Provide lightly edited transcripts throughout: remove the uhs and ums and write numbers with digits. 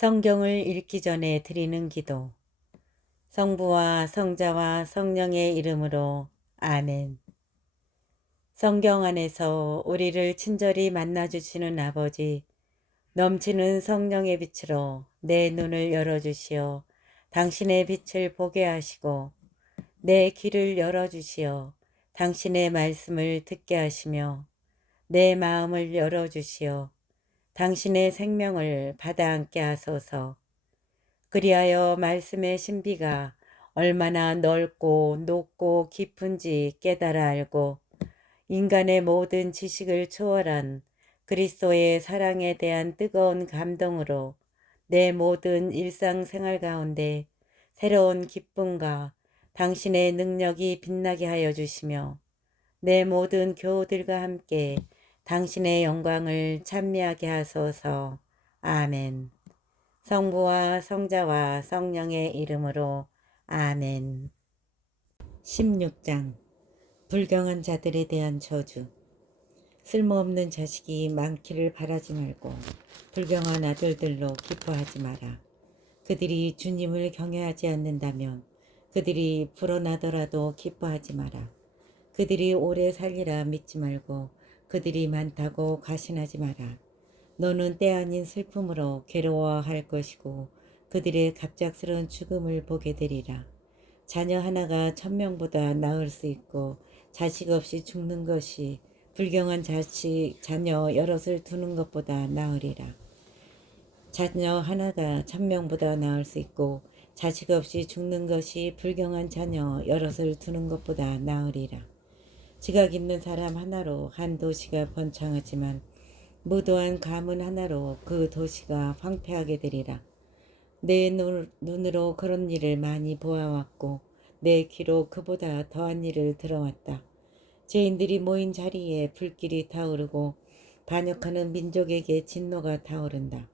성경을 읽기 전에 드리는 기도. 성부와 성자와 성령의 이름으로 아멘. 성경 안에서 우리를 친절히 만나주시는 아버지, 넘치는 성령의 빛으로 내 눈을 열어주시어 당신의 빛을 보게 하시고, 내 귀를 열어주시어 당신의 말씀을 듣게 하시며, 내 마음을 열어주시어 당신의 생명을 받아 안게 하소서. 그리하여 말씀의 신비가 얼마나 넓고 높고 깊은지 깨달아 알고 인간의 모든 지식을 초월한 그리스도의 사랑에 대한 뜨거운 감동으로 내 모든 일상생활 가운데 새로운 기쁨과 당신의 능력이 빛나게 하여 주시며 내 모든 교우들과 함께 당신의 영광을 찬미하게 하소서. 아멘. 성부와 성자와 성령의 이름으로 아멘. 16장 불경한 자들에 대한 저주. 쓸모없는 자식이 많기를 바라지 말고 불경한 아들들로 기뻐하지 마라. 그들이 주님을 경외하지 않는다면 그들이 불어나더라도 기뻐하지 마라. 그들이 오래 살리라 믿지 말고 그들이 많다고 가신하지 마라. 너는 때 아닌 슬픔으로 괴로워할 것이고 그들의 갑작스러운 죽음을 보게 되리라. 자녀 하나가 1000명보다 나을 수 있고 자식 없이 죽는 것이 불경한 자녀 여럿을 두는 것보다 나으리라. 자녀 하나가 1000명보다 나을 수 있고 자식 없이 죽는 것이 불경한 자녀 여럿을 두는 것보다 나으리라. 지각 있는 사람 하나로 한 도시가 번창하지만 무도한 가문 하나로 그 도시가 황폐하게 되리라. 내 눈으로 그런 일을 많이 보아왔고 내 귀로 그보다 더한 일을 들어왔다. 죄인들이 모인 자리에 불길이 타오르고 반역하는 민족에게 진노가 타오른다.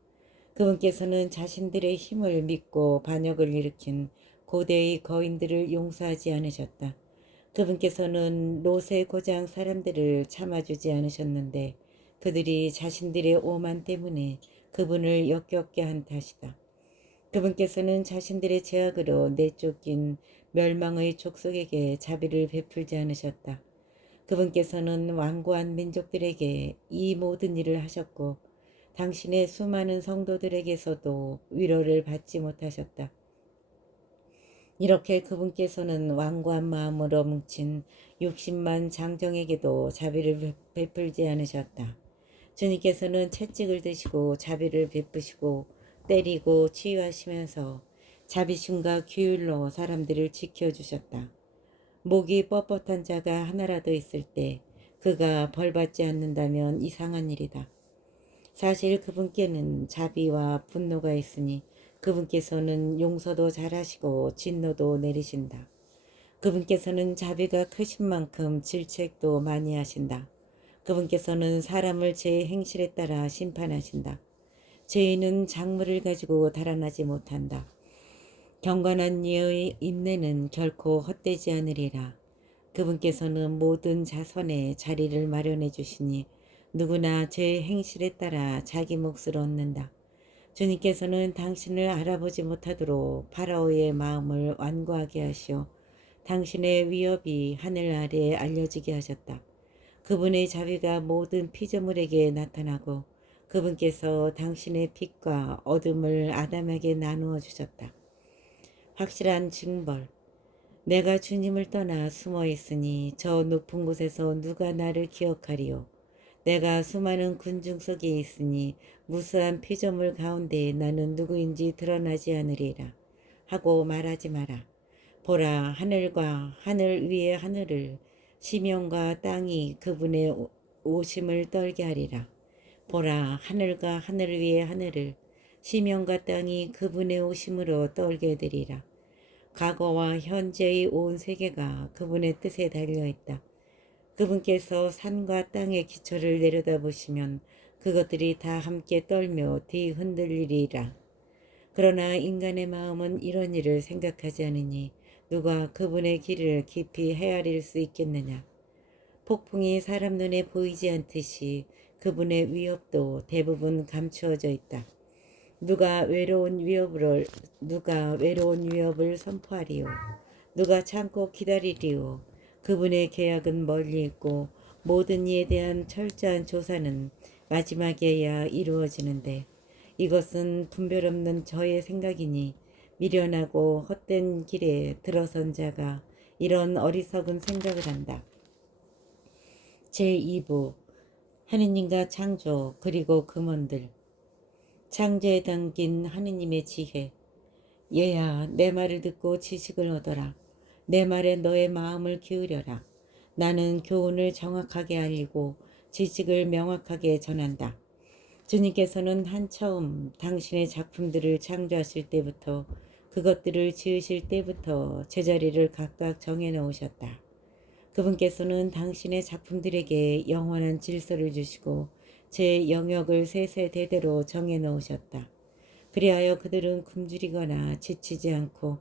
그분께서는 자신들의 힘을 믿고 반역을 일으킨 고대의 거인들을 용서하지 않으셨다. 그분께서는 롯의 고장 사람들을 참아주지 않으셨는데 그들이 자신들의 오만 때문에 그분을 역겹게 한 탓이다. 그분께서는 자신들의 죄악으로 내쫓긴 멸망의 족속에게 자비를 베풀지 않으셨다. 그분께서는 완고한 민족들에게 이 모든 일을 하셨고 당신의 수많은 성도들에게서도 위로를 받지 못하셨다. 이렇게 그분께서는 완고한 마음으로 뭉친 60만 장정에게도 자비를 베풀지 않으셨다. 주님께서는 채찍을 드시고 자비를 베푸시고 때리고 치유하시면서 자비심과 규율로 사람들을 지켜주셨다. 목이 뻣뻣한 자가 하나라도 있을 때 그가 벌받지 않는다면 이상한 일이다. 사실 그분께는 자비와 분노가 있으니 그분께서는 용서도 잘하시고 진노도 내리신다. 그분께서는 자비가 크신 만큼 질책도 많이 하신다. 그분께서는 사람을 제 행실에 따라 심판하신다. 죄인은 작물을 가지고 달아나지 못한다. 경건한 이의 인내는 결코 헛되지 않으리라. 그분께서는 모든 자선에 자리를 마련해 주시니 누구나 제 행실에 따라 자기 몫을 얻는다. 주님께서는 당신을 알아보지 못하도록 파라오의 마음을 완고하게 하시어 당신의 위협이 하늘 아래에 알려지게 하셨다. 그분의 자비가 모든 피조물에게 나타나고 그분께서 당신의 빛과 어둠을 아담에게 나누어 주셨다. 확실한 징벌. 내가 주님을 떠나 숨어 있으니 저 높은 곳에서 누가 나를 기억하리요. 내가 수많은 군중 속에 있으니 무수한 피조물 가운데 나는 누구인지 드러나지 않으리라 하고 말하지 마라. 보라, 하늘과 하늘 위의 하늘을 심령과 땅이 그분의 오심을 떨게 하리라. 보라, 하늘과 하늘 위의 하늘을 심령과 땅이 그분의 오심으로 떨게 되리라. 과거와 현재의 온 세계가 그분의 뜻에 달려있다. 그분께서 산과 땅의 기초를 내려다보시면 그것들이 다 함께 떨며 뒤흔들리리라. 그러나 인간의 마음은 이런 일을 생각하지 않으니 누가 그분의 길을 깊이 헤아릴 수 있겠느냐. 폭풍이 사람 눈에 보이지 않듯이 그분의 위협도 대부분 감추어져 있다. 누가 외로운 위협을 선포하리요. 누가 참고 기다리리요. 그분의 계약은 멀리 있고 모든 이에 대한 철저한 조사는 마지막에야 이루어지는데 이것은 분별 없는 저의 생각이니 미련하고 헛된 길에 들어선 자가 이런 어리석은 생각을 한다. 제2부 하느님과 창조 그리고 금원들. 창조에 담긴 하느님의 지혜. 얘야, 내 말을 듣고 지식을 얻어라. 내 말에 너의 마음을 기울여라. 나는 교훈을 정확하게 알리고 지식을 명확하게 전한다. 주님께서는 한처음 당신의 작품들을 창조하실 때부터 그것들을 지으실 때부터 제자리를 각각 정해 놓으셨다. 그분께서는 당신의 작품들에게 영원한 질서를 주시고 제 영역을 세세대대로 정해 놓으셨다. 그리하여 그들은 굶주리거나 지치지 않고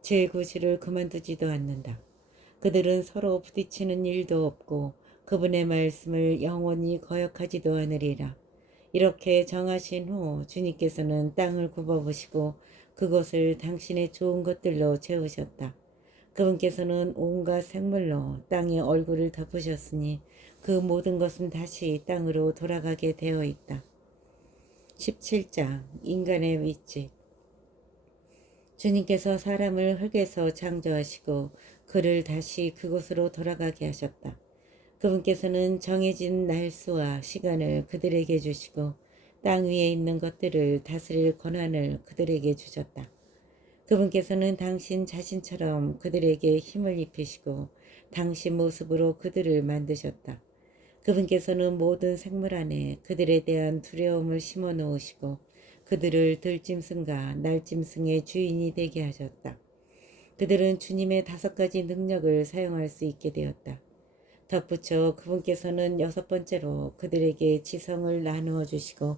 제 구실을 그만두지도 않는다. 그들은 서로 부딪히는 일도 없고 그분의 말씀을 영원히 거역하지도 않으리라. 이렇게 정하신 후 주님께서는 땅을 굽어보시고 그것을 당신의 좋은 것들로 채우셨다. 그분께서는 온갖 생물로 땅의 얼굴을 덮으셨으니 그 모든 것은 다시 땅으로 돌아가게 되어 있다. 17장 인간의 위치. 주님께서 사람을 흙에서 창조하시고 그를 다시 그곳으로 돌아가게 하셨다. 그분께서는 정해진 날수와 시간을 그들에게 주시고 땅 위에 있는 것들을 다스릴 권한을 그들에게 주셨다. 그분께서는 당신 자신처럼 그들에게 힘을 입히시고 당신 모습으로 그들을 만드셨다. 그분께서는 모든 생물 안에 그들에 대한 두려움을 심어 놓으시고 그들을 들짐승과 날짐승의 주인이 되게 하셨다. 그들은 주님의 5가지 능력을 사용할 수 있게 되었다. 덧붙여 그분께서는 6번째로 그들에게 지성을 나누어 주시고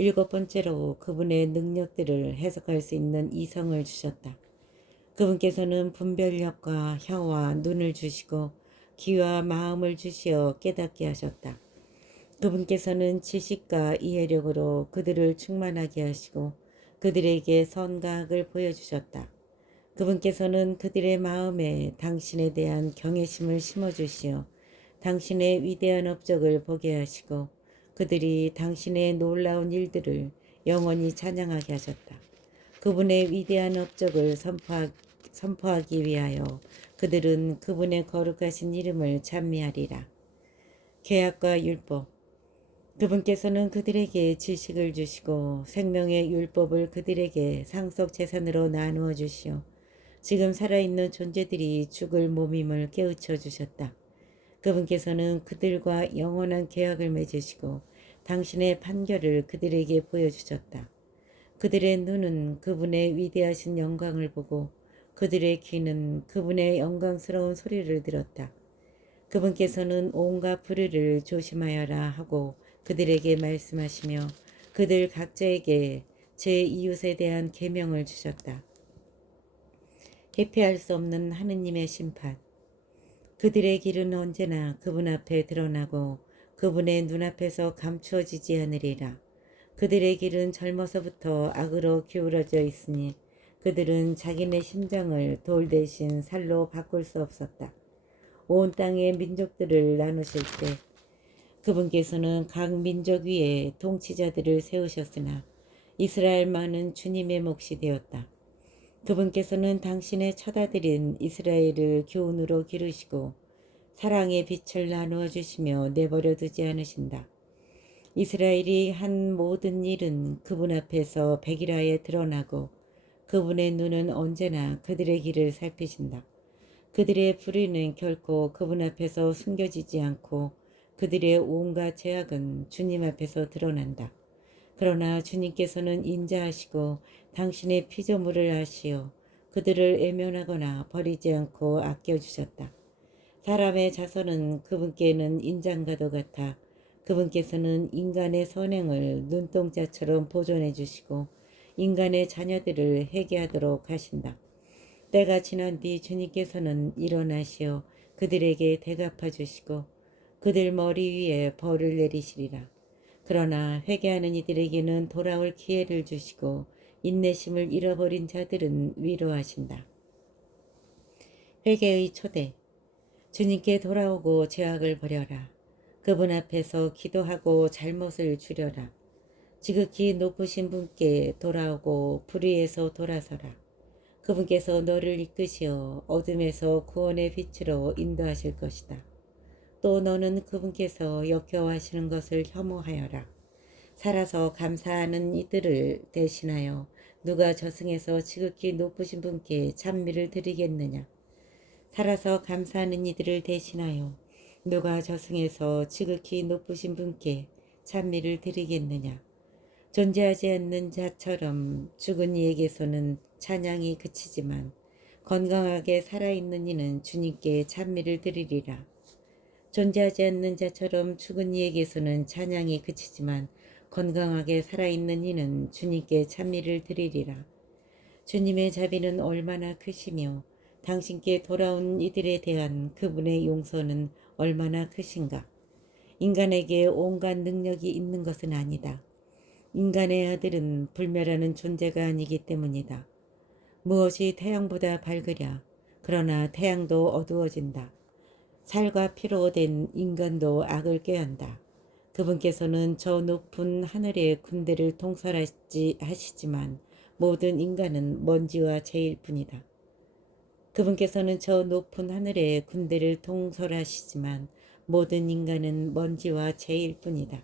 7번째로 그분의 능력들을 해석할 수 있는 이성을 주셨다. 그분께서는 분별력과 혀와 눈을 주시고 귀와 마음을 주시어 깨닫게 하셨다. 그분께서는 지식과 이해력으로 그들을 충만하게 하시고 그들에게 선과 악을 보여주셨다. 그분께서는 그들의 마음에 당신에 대한 경외심을 심어주시어 당신의 위대한 업적을 보게 하시고 그들이 당신의 놀라운 일들을 영원히 찬양하게 하셨다. 그분의 위대한 업적을 선포하기 위하여 그들은 그분의 거룩하신 이름을 찬미하리라. 계약과 율법. 그분께서는 그들에게 지식을 주시고 생명의 율법을 그들에게 상속 재산으로 나누어 주시어 지금 살아있는 존재들이 죽을 몸임을 깨우쳐 주셨다. 그분께서는 그들과 영원한 계약을 맺으시고 당신의 판결을 그들에게 보여주셨다. 그들의 눈은 그분의 위대하신 영광을 보고 그들의 귀는 그분의 영광스러운 소리를 들었다. 그분께서는 온갖 불의를 조심하여라 하고 그들에게 말씀하시며 그들 각자에게 제 이웃에 대한 계명을 주셨다. 회피할 수 없는 하느님의 심판. 그들의 길은 언제나 그분 앞에 드러나고 그분의 눈앞에서 감추어지지 않으리라. 그들의 길은 젊어서부터 악으로 기울어져 있으니 그들은 자기네 심장을 돌 대신 살로 바꿀 수 없었다. 온 땅의 민족들을 나누실 때 그분께서는 각 민족 위에 통치자들을 세우셨으나 이스라엘만은 주님의 몫이 되었다. 그분께서는 당신의 처다들인 이스라엘을 교훈으로 기르시고 사랑의 빛을 나누어 주시며 내버려 두지 않으신다. 이스라엘이 한 모든 일은 그분 앞에서 백일하에 드러나고 그분의 눈은 언제나 그들의 길을 살피신다. 그들의 불의는 결코 그분 앞에서 숨겨지지 않고 그들의 온갖 죄악은 주님 앞에서 드러난다. 그러나 주님께서는 인자하시고 당신의 피조물을 아시어 그들을 애면하거나 버리지 않고 아껴주셨다. 사람의 자손은 그분께는 인장과도 같아 그분께서는 인간의 선행을 눈동자처럼 보존해 주시고 인간의 자녀들을 회개하도록 하신다. 때가 지난 뒤 주님께서는 일어나시어 그들에게 대갚아 주시고 그들 머리 위에 벌을 내리시리라. 그러나 회개하는 이들에게는 돌아올 기회를 주시고 인내심을 잃어버린 자들은 위로하신다. 회개의 초대. 주님께 돌아오고 죄악을 버려라. 그분 앞에서 기도하고 잘못을 줄여라. 지극히 높으신 분께 돌아오고 불의에서 돌아서라. 그분께서 너를 이끄시어 어둠에서 구원의 빛으로 인도하실 것이다. 또 너는 그분께서 역겨워하시는 것을 혐오하여라. 살아서 감사하는 이들을 대신하여 누가 저승에서 지극히 높으신 분께 찬미를 드리겠느냐. 살아서 감사하는 이들을 대신하여 누가 저승에서 지극히 높으신 분께 찬미를 드리겠느냐. 존재하지 않는 자처럼 죽은 이에게서는 찬양이 그치지만 건강하게 살아있는 이는 주님께 찬미를 드리리라. 존재하지 않는 자처럼 죽은 이에게서는 찬양이 그치지만 건강하게 살아있는 이는 주님께 찬미를 드리리라. 주님의 자비는 얼마나 크시며 당신께 돌아온 이들에 대한 그분의 용서는 얼마나 크신가. 인간에게 온갖 능력이 있는 것은 아니다. 인간의 아들은 불멸하는 존재가 아니기 때문이다. 무엇이 태양보다 밝으랴. 그러나 태양도 어두워진다. 살과 피로 된 인간도 악을 꾀한다. 그분께서는 저 높은 하늘의 군대를 통솔하시지만 모든 인간은 먼지와 재일 뿐이다. 그분께서는 저 높은 하늘의 군대를 통솔하시지만 모든 인간은 먼지와 재일 뿐이다.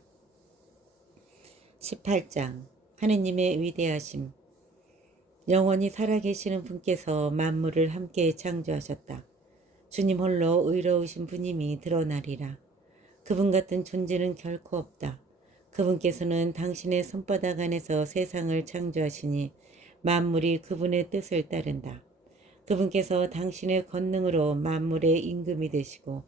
18장. 하느님의 위대하심. 영원히 살아계시는 분께서 만물을 함께 창조하셨다. 주님 홀로 의로우신 분임이 드러나리라. 그분 같은 존재는 결코 없다. 그분께서는 당신의 손바닥 안에서 세상을 창조하시니 만물이 그분의 뜻을 따른다. 그분께서 당신의 권능으로 만물의 임금이 되시고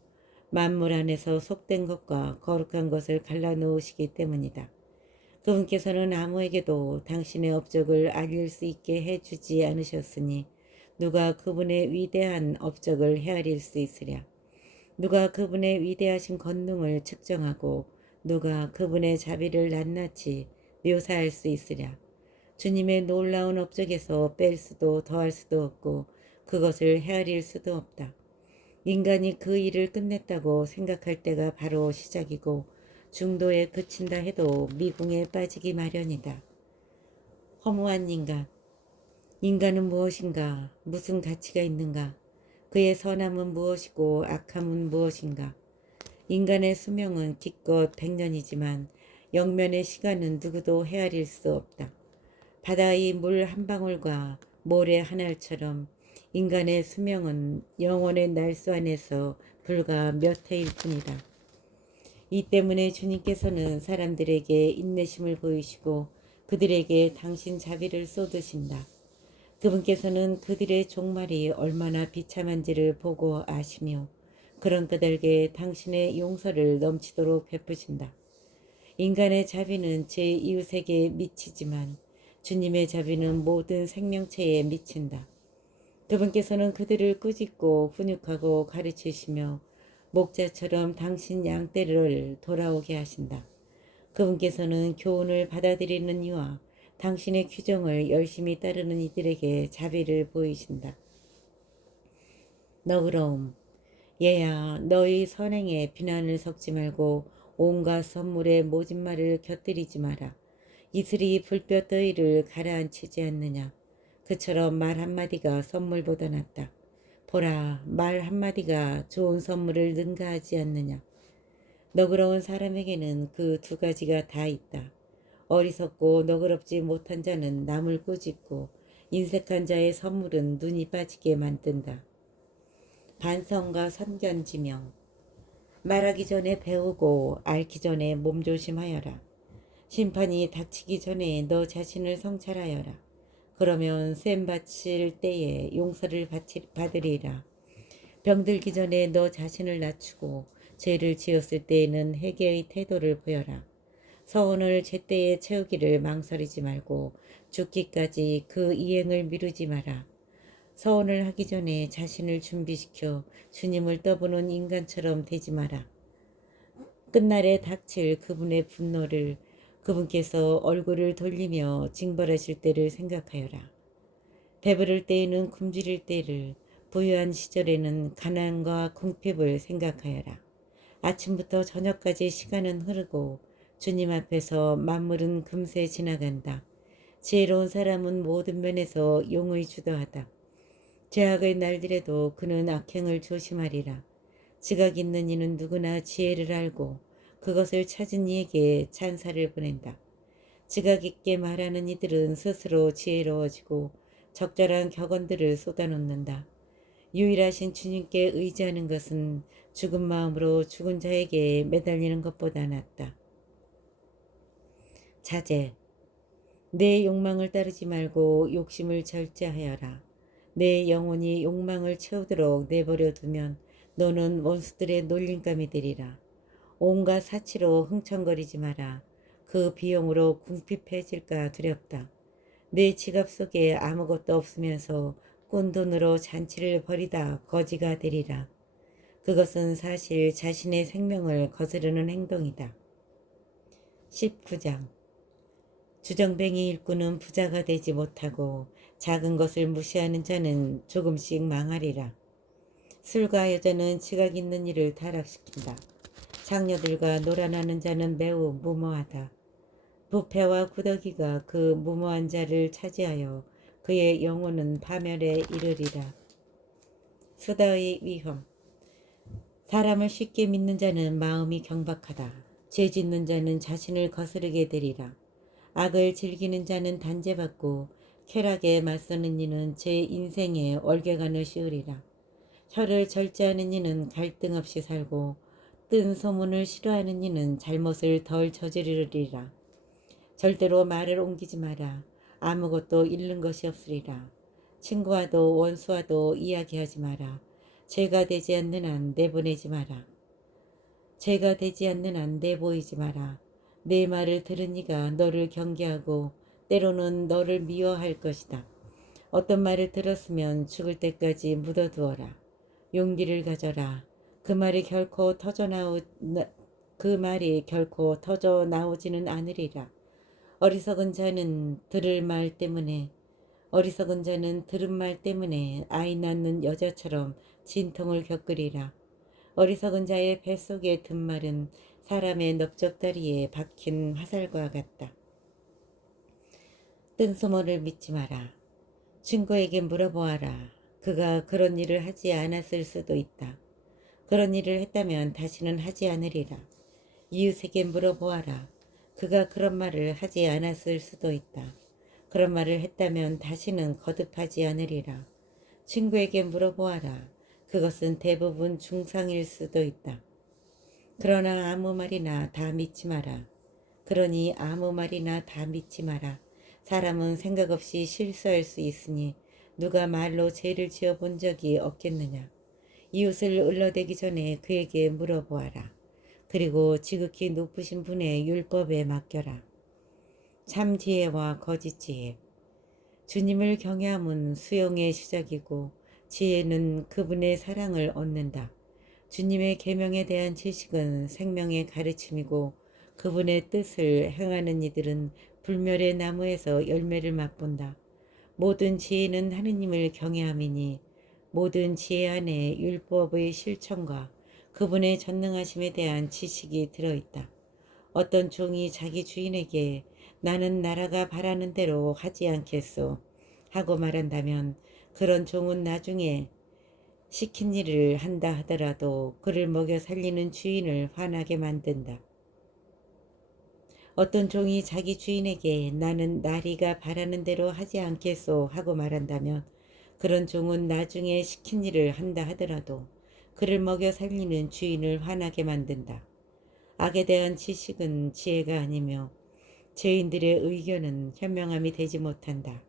만물 안에서 속된 것과 거룩한 것을 갈라놓으시기 때문이다. 그분께서는 아무에게도 당신의 업적을 알릴 수 있게 해주지 않으셨으니 누가 그분의 위대한 업적을 헤아릴 수 있으랴. 누가 그분의 위대하신 권능을 측정하고 누가 그분의 자비를 낱낱이 묘사할 수 있으랴. 주님의 놀라운 업적에서 뺄 수도 더할 수도 없고 그것을 헤아릴 수도 없다. 인간이 그 일을 끝냈다고 생각할 때가 바로 시작이고 중도에 그친다 해도 미궁에 빠지기 마련이다. 허무한 인간. 인간은 무엇인가? 무슨 가치가 있는가? 그의 선함은 무엇이고 악함은 무엇인가? 인간의 수명은 기껏 100년이지만 영면의 시간은 누구도 헤아릴 수 없다. 바다의 물 한 방울과 모래 한 알처럼 인간의 수명은 영원의 날수 안에서 불과 몇 해일 뿐이다. 이 때문에 주님께서는 사람들에게 인내심을 보이시고 그들에게 당신 자비를 쏟으신다. 그분께서는 그들의 종말이 얼마나 비참한지를 보고 아시며 그런 그들에게 당신의 용서를 넘치도록 베푸신다. 인간의 자비는 제 이웃에게 미치지만 주님의 자비는 모든 생명체에 미친다. 그분께서는 그들을 꾸짖고 훈육하고 가르치시며 목자처럼 당신 양떼를 돌아오게 하신다. 그분께서는 교훈을 받아들이는 이와 당신의 규정을 열심히 따르는 이들에게 자비를 보이신다. 너그러움. 얘야, 너희 선행에 비난을 섞지 말고 온갖 선물에 모진말을 곁들이지 마라. 이슬이 불볕더위를 가라앉히지 않느냐. 그처럼 말 한마디가 선물보다 낫다. 보라, 말 한마디가 좋은 선물을 능가하지 않느냐. 너그러운 사람에게는 그 두 가지가 다 있다. 어리석고 너그럽지 못한 자는 남을 꾸짖고 인색한 자의 선물은 눈이 빠지게 만든다. 반성과 선견지명. 말하기 전에 배우고 앓기 전에 몸조심하여라. 심판이 닥치기 전에 너 자신을 성찰하여라. 그러면 셈 바칠 때에 용서를 받으리라. 병들기 전에 너 자신을 낮추고 죄를 지었을 때에는 회개의 태도를 보여라. 서원을 제때에 채우기를 망설이지 말고 죽기까지 그 이행을 미루지 마라. 서원을 하기 전에 자신을 준비시켜 주님을 떠보는 인간처럼 되지 마라. 끝날에 닥칠 그분의 분노를 그분께서 얼굴을 돌리며 징벌하실 때를 생각하여라. 배부를 때에는 굶주릴 때를, 부유한 시절에는 가난과 궁핍을 생각하여라. 아침부터 저녁까지 시간은 흐르고 주님 앞에서 만물은 금세 지나간다. 지혜로운 사람은 모든 면에서 용의 주도하다. 죄악의 날들에도 그는 악행을 조심하리라. 지각 있는 이는 누구나 지혜를 알고 그것을 찾은 이에게 찬사를 보낸다. 지각 있게 말하는 이들은 스스로 지혜로워지고 적절한 격언들을 쏟아놓는다. 유일하신 주님께 의지하는 것은 죽은 마음으로 죽은 자에게 매달리는 것보다 낫다. 자제. 내 욕망을 따르지 말고 욕심을 절제하여라. 내 영혼이 욕망을 채우도록 내버려 두면 너는 원수들의 놀림감이 되리라. 온갖 사치로 흥청거리지 마라. 그 비용으로 궁핍해질까 두렵다. 내 지갑 속에 아무것도 없으면서 꾼 돈으로 잔치를 벌이다 거지가 되리라. 그것은 사실 자신의 생명을 거스르는 행동이다. 19장. 주정뱅이 일꾼은 부자가 되지 못하고 작은 것을 무시하는 자는 조금씩 망하리라. 술과 여자는 지각 있는 일을 타락시킨다. 장녀들과 놀아나는 자는 매우 무모하다. 부패와 구더기가 그 무모한 자를 차지하여 그의 영혼은 파멸에 이르리라. 수다의 위험. 사람을 쉽게 믿는 자는 마음이 경박하다. 죄 짓는 자는 자신을 거스르게 되리라. 악을 즐기는 자는 단죄받고 쾌락에 맞서는 이는 제 인생에 얼개간을 씌우리라. 혀를 절제하는 이는 갈등 없이 살고 뜬 소문을 싫어하는 이는 잘못을 덜 저지르리라. 절대로 말을 옮기지 마라. 아무것도 잃는 것이 없으리라. 친구와도 원수와도 이야기하지 마라. 죄가 되지 않는 한 내보내지 마라. 죄가 되지 않는 한 내보이지 마라. 내 말을 들은 이가 너를 경계하고 때로는 너를 미워할 것이다. 어떤 말을 들었으면 죽을 때까지 묻어두어라. 용기를 가져라. 그 말이 결코 터져 나오지는 않으리라. 어리석은 자는 들은 말 때문에 아이 낳는 여자처럼 진통을 겪으리라. 어리석은 자의 뱃속에 든 말은 사람의 넓적다리에 박힌 화살과 같다. 뜬 소문을 믿지 마라. 친구에게 물어보아라. 그가 그런 일을 하지 않았을 수도 있다. 그런 일을 했다면 다시는 하지 않으리라. 이웃에게 물어보아라. 그가 그런 말을 하지 않았을 수도 있다. 그런 말을 했다면 다시는 거듭하지 않으리라. 친구에게 물어보아라. 그것은 대부분 중상일 수도 있다. 그러나 아무 말이나 다 믿지 마라. 그러니 아무 말이나 다 믿지 마라. 사람은 생각 없이 실수할 수 있으니 누가 말로 죄를 지어 본 적이 없겠느냐. 이웃을 을러대기 전에 그에게 물어보아라. 그리고 지극히 높으신 분의 율법에 맡겨라. 참 지혜와 거짓 지혜. 주님을 경외함은 수용의 시작이고 지혜는 그분의 사랑을 얻는다. 주님의 계명에 대한 지식은 생명의 가르침이고 그분의 뜻을 행하는 이들은 불멸의 나무에서 열매를 맛본다. 모든 지혜는 하느님을 경외함이니 모든 지혜 안에 율법의 실천과 그분의 전능하심에 대한 지식이 들어있다. 어떤 종이 자기 주인에게 나는 나라가 바라는 대로 하지 않겠소 하고 말한다면 그런 종은 나중에 시킨 일을 한다 하더라도 그를 먹여 살리는 주인을 화나게 만든다. 어떤 종이 자기 주인에게 나는 나리가 바라는 대로 하지 않겠소 하고 말한다면 그런 종은 나중에 시킨 일을 한다 하더라도 그를 먹여 살리는 주인을 화나게 만든다. 악에 대한 지식은 지혜가 아니며 죄인들의 의견은 현명함이 되지 못한다.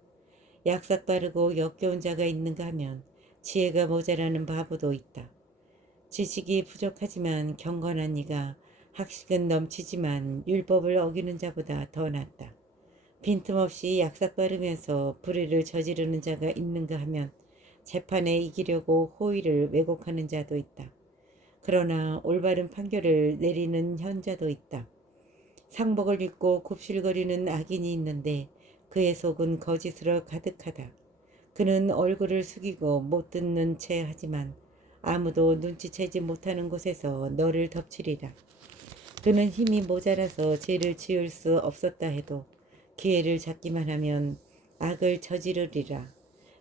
약삭 빠르고 역겨운 자가 있는가 하면 지혜가 모자라는 바보도 있다. 지식이 부족하지만 경건한 이가 학식은 넘치지만 율법을 어기는 자보다 더 낫다. 빈틈없이 약삭 빠르면서 불의를 저지르는 자가 있는가 하면 재판에 이기려고 호의를 왜곡하는 자도 있다. 그러나 올바른 판결을 내리는 현자도 있다. 상복을 입고 굽실거리는 악인이 있는데 그의 속은 거짓으로 가득하다. 그는 얼굴을 숙이고 못 듣는 채 하지만 아무도 눈치채지 못하는 곳에서 너를 덮치리라. 그는 힘이 모자라서 죄를 지을 수 없었다 해도 기회를 잡기만 하면 악을 저지르리라.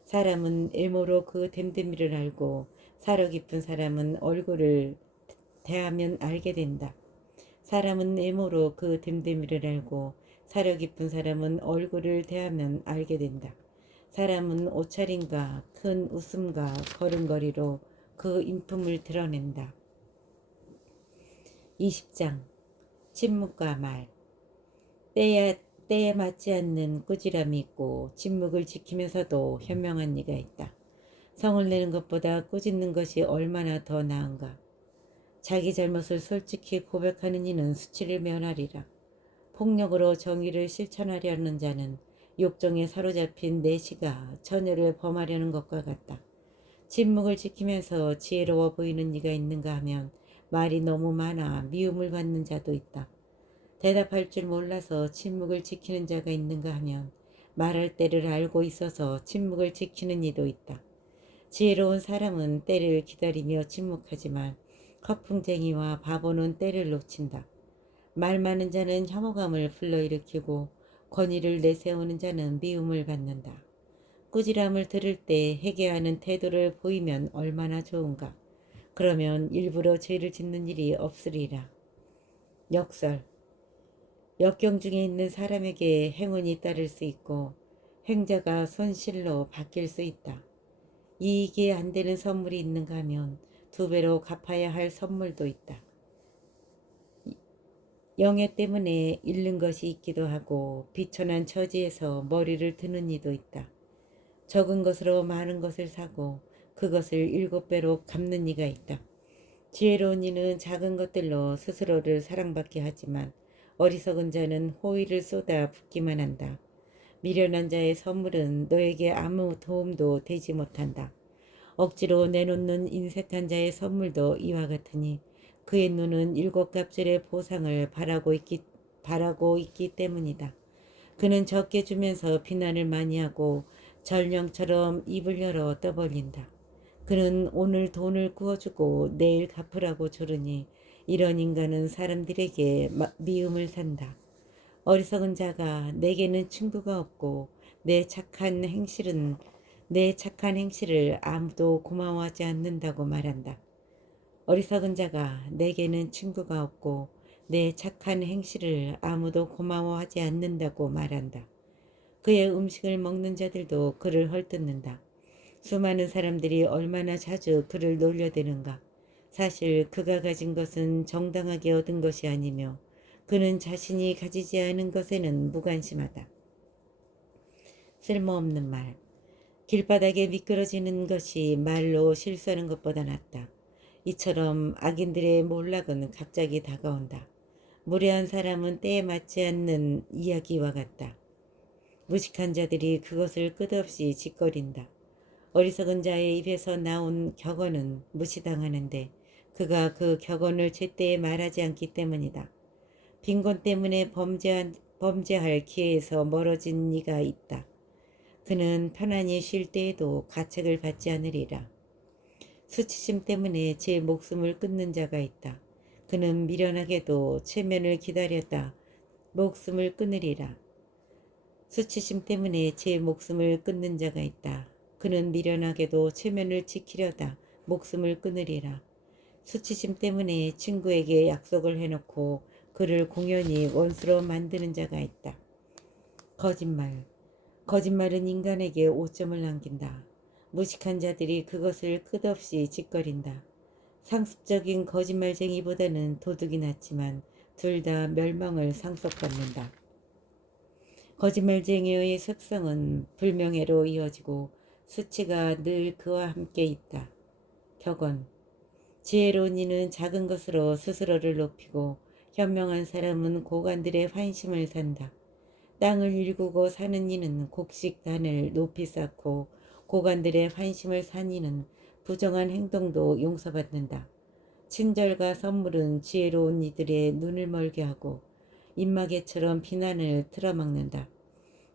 사람은 외모로 그 됨됨이를 알고 사려 깊은 사람은 얼굴을 대하면 알게 된다. 사람은 외모로 그 됨됨이를 알고 사려 깊은 사람은 얼굴을 대하면 알게 된다. 사람은 옷차림과 큰 웃음과 걸음걸이로 그 인품을 드러낸다. 20장 침묵과 말. 때에 맞지 않는 꾸지람이 있고 침묵을 지키면서도 현명한 이가 있다. 성을 내는 것보다 꾸짖는 것이 얼마나 더 나은가. 자기 잘못을 솔직히 고백하는 이는 수치를 면하리라. 폭력으로 정의를 실천하려는 자는 욕정에 사로잡힌 내시가 처녀를 범하려는 것과 같다. 침묵을 지키면서 지혜로워 보이는 이가 있는가 하면 말이 너무 많아 미움을 받는 자도 있다. 대답할 줄 몰라서 침묵을 지키는 자가 있는가 하면 말할 때를 알고 있어서 침묵을 지키는 이도 있다. 지혜로운 사람은 때를 기다리며 침묵하지만 허풍쟁이와 바보는 때를 놓친다. 말 많은 자는 혐오감을 불러일으키고 권위를 내세우는 자는 미움을 받는다. 꾸지람을 들을 때 회개하는 태도를 보이면 얼마나 좋은가. 그러면 일부러 죄를 짓는 일이 없으리라. 역설. 역경 중에 있는 사람에게 행운이 따를 수 있고 횡재가 손실로 바뀔 수 있다. 이익이 안 되는 선물이 있는가 하면 2배로 갚아야 할 선물도 있다. 영예 때문에 잃는 것이 있기도 하고 비천한 처지에서 머리를 드는 이도 있다. 적은 것으로 많은 것을 사고 그것을 7배로 갚는 이가 있다. 지혜로운 이는 작은 것들로 스스로를 사랑받게 하지만 어리석은 자는 호의를 쏟아 붓기만 한다. 미련한 자의 선물은 너에게 아무 도움도 되지 못한다. 억지로 내놓는 인색한 자의 선물도 이와 같으니 그의 눈은 7갑절의 보상을 바라고 있기 때문이다. 그는 적게 주면서 비난을 많이 하고 전령처럼 입을 열어 떠벌린다. 그는 오늘 돈을 구워주고 내일 갚으라고 조르니 이런 인간은 사람들에게 미움을 산다. 어리석은 자가 내게는 친구가 없고 내 착한 행실을 아무도 고마워하지 않는다고 말한다. 어리석은 자가 내게는 친구가 없고 내 착한 행실을 아무도 고마워하지 않는다고 말한다. 그의 음식을 먹는 자들도 그를 헐뜯는다. 수많은 사람들이 얼마나 자주 그를 놀려대는가. 사실 그가 가진 것은 정당하게 얻은 것이 아니며 그는 자신이 가지지 않은 것에는 무관심하다. 쓸모없는 말. 길바닥에 미끄러지는 것이 말로 실수하는 것보다 낫다. 이처럼 악인들의 몰락은 갑자기 다가온다. 무례한 사람은 때에 맞지 않는 이야기와 같다. 무식한 자들이 그것을 끝없이 짓거린다. 어리석은 자의 입에서 나온 격언은 무시당하는데 그가 그 격언을 제때에 말하지 않기 때문이다. 빈곤 때문에 범죄할 기회에서 멀어진 이가 있다. 그는 편안히 쉴 때에도 가책을 받지 않으리라. 수치심 때문에 제 목숨을 끊는 자가 있다. 그는 미련하게도 체면을 기다렸다 목숨을 끊으리라. 수치심 때문에 제 목숨을 끊는 자가 있다. 그는 미련하게도 체면을 지키려다 목숨을 끊으리라. 수치심 때문에 친구에게 약속을 해놓고 그를 공연히 원수로 만드는 자가 있다. 거짓말. 거짓말은 인간에게 오점을 남긴다. 무식한 자들이 그것을 끝없이 짓거린다. 상습적인 거짓말쟁이보다는 도둑이 낫지만 둘 다 멸망을 상속받는다. 거짓말쟁이의 습성은 불명예로 이어지고 수치가 늘 그와 함께 있다. 격언. 지혜로운 이는 작은 것으로 스스로를 높이고 현명한 사람은 고관들의 환심을 산다. 땅을 일구고 사는 이는 곡식단을 높이 쌓고 고관들의 환심을 산 이는 부정한 행동도 용서받는다. 친절과 선물은 지혜로운 이들의 눈을 멀게 하고 입마개처럼 비난을 틀어막는다.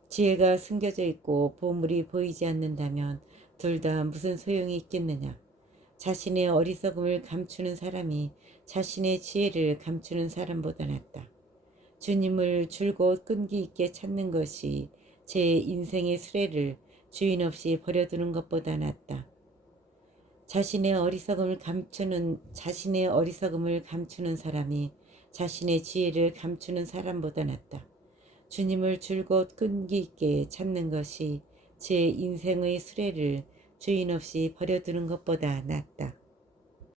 지혜가 숨겨져 있고 보물이 보이지 않는다면 둘 다 무슨 소용이 있겠느냐. 자신의 어리석음을 감추는 사람이 자신의 지혜를 감추는 사람보다 낫다. 주님을 줄곧 끈기 있게 찾는 것이 제 인생의 수레를 주인 없이 버려두는 것보다 낫다. 자신의 어리석음을 감추는 사람이 자신의 지혜를 감추는 사람보다 낫다. 주님을 줄곧 끈기 있게 찾는 것이 제 인생의 수레를 주인 없이 버려두는 것보다 낫다.